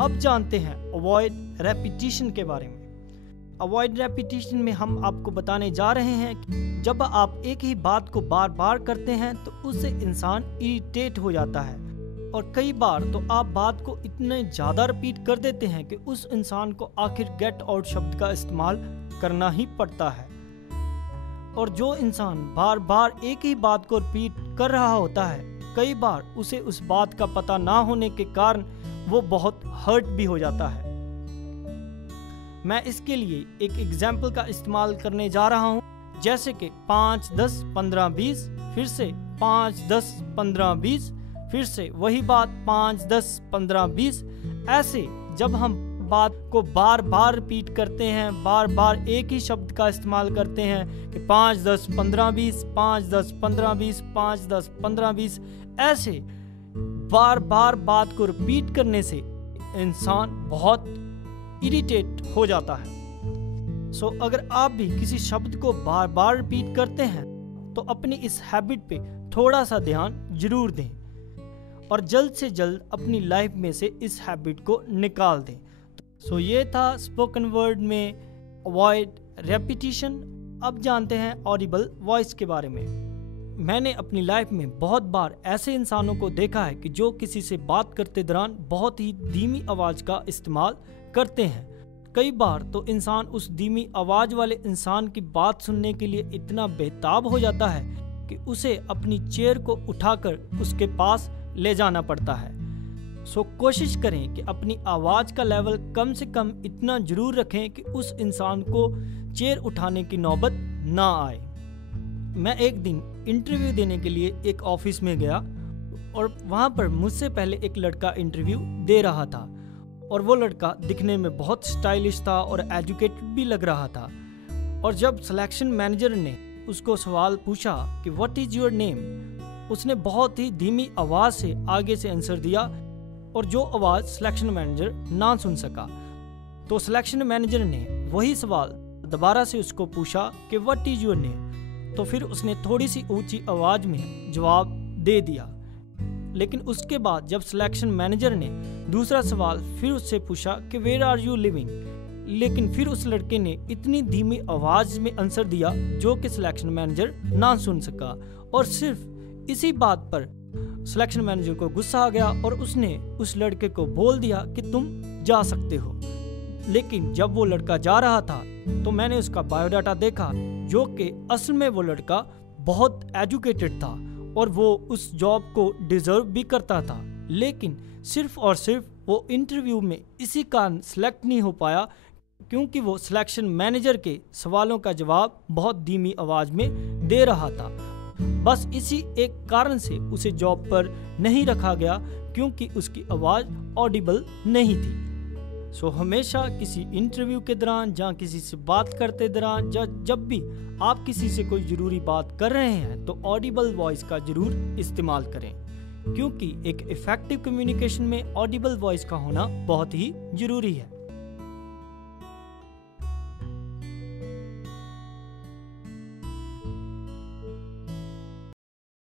अब जानते हैं अवॉइड रेपिटिशन के बारे में। अवॉइड रेपिटिशन में हम आपको बताने जा रहे हैं कि जब आप एक ही बात को बार बार करते हैं तो उससे इंसान इरिटेट हो जाता है, और कई बार तो आप बात को इतने ज़्यादा रिपीट कर देते हैं कि उस इंसान को आखिर गेट आउट शब्द का इस्तेमाल करना ही पड़ता है। और जो इंसान बार बार एक ही बात को रिपीट कर रहा होता है, कई बार उसे उस बात का पता ना होने के कारण वो बहुत हर्ट भी हो जाता है। मैं इसके लिए एक एग्जाम्पल का इस्तेमाल करने जा रहा हूँ, जैसे कि 5, 10, 15, 20, फिर से 5, 10, 15, 20, फिर से वही बात 5, 10, 15, 20। ऐसे जब हम बात को बार बार रिपीट करते हैं, बार बार एक ही शब्द का इस्तेमाल करते हैं कि 5, 10, 15, 20, 5, 10, 15, 20, 5, 10, 15, 20, ऐसे बार बार बात को रिपीट करने से इंसान बहुत इरिटेट हो जाता है। सो अगर आप भी किसी शब्द को बार बार रिपीट करते हैं तो अपनी इस हैबिट पे थोड़ा सा ध्यान जरूर दें और जल्द से जल्द अपनी लाइफ में से इस हैबिट को निकाल दें। सो ये था स्पोकन वर्ड में अवॉइड रेपिटिशन। अब जानते हैं ऑडिबल वॉइस के बारे में। मैंने अपनी लाइफ में बहुत बार ऐसे इंसानों को देखा है कि जो किसी से बात करते दौरान बहुत ही धीमी आवाज़ का इस्तेमाल करते हैं। कई बार तो इंसान उस धीमी आवाज़ वाले इंसान की बात सुनने के लिए इतना बेताब हो जाता है कि उसे अपनी चेयर को उठाकर उसके पास ले जाना पड़ता है। सो कोशिश करें कि अपनी आवाज़ का लेवल कम से कम इतना जरूर रखें कि उस इंसान को चेयर उठाने की नौबत ना आए। मैं एक दिन इंटरव्यू देने के लिए एक ऑफिस में गया और वहाँ पर मुझसे पहले एक लड़का इंटरव्यू दे रहा था, और वो लड़का दिखने में बहुत स्टाइलिश था और एजुकेटेड भी लग रहा था। और जब सिलेक्शन मैनेजर ने उसको सवाल पूछा कि व्हाट इज़ योर नेम, उसने बहुत ही धीमी आवाज़ से आगे से आंसर दिया, और जो आवाज़ सिलेक्शन मैनेजर ना सुन सका। तो सिलेक्शन मैनेजर ने वही सवाल दोबारा से उसको पूछा कि व्हाट इज़ योर नेम। तो फिर उसने थोड़ी सी ऊंची आवाज़ में जवाब दे दिया। लेकिन उसके बाद जब सिलेक्शन मैनेजर ने दूसरा सवाल फिर उससे पूछा कि वेयर आर यू लिविंग, लेकिन फिर उस लड़के ने इतनी धीमी आवाज़ में आंसर दिया जो कि सिलेक्शन मैनेजर ना सुन सका। और सिर्फ इसी बात पर सिलेक्शन मैनेजर को गुस्सा आ गया और उसने उस लड़के को बोल दिया कि तुम जा सकते हो। लेकिन जब वो लड़का जा रहा था तो मैंने उसका बायोडाटा देखा, जो कि असल में वो लड़का बहुत एजुकेटेड था और वो उस जॉब को डिजर्व भी करता था। लेकिन सिर्फ और सिर्फ वो इंटरव्यू में इसी कारण सिलेक्ट नहीं हो पाया क्योंकि वो सिलेक्शन मैनेजर के सवालों का जवाब बहुत धीमी आवाज़ में दे रहा था। बस इसी एक कारण से उसे जॉब पर नहीं रखा गया क्योंकि उसकी आवाज़ ऑडिबल नहीं थी। सो हमेशा किसी इंटरव्यू के दौरान या किसी से बात करते दौरान या जब भी आप किसी से कोई ज़रूरी बात कर रहे हैं तो ऑडिबल वॉइस का ज़रूर इस्तेमाल करें, क्योंकि एक इफ़ेक्टिव कम्युनिकेशन में ऑडिबल वॉइस का होना बहुत ही ज़रूरी है।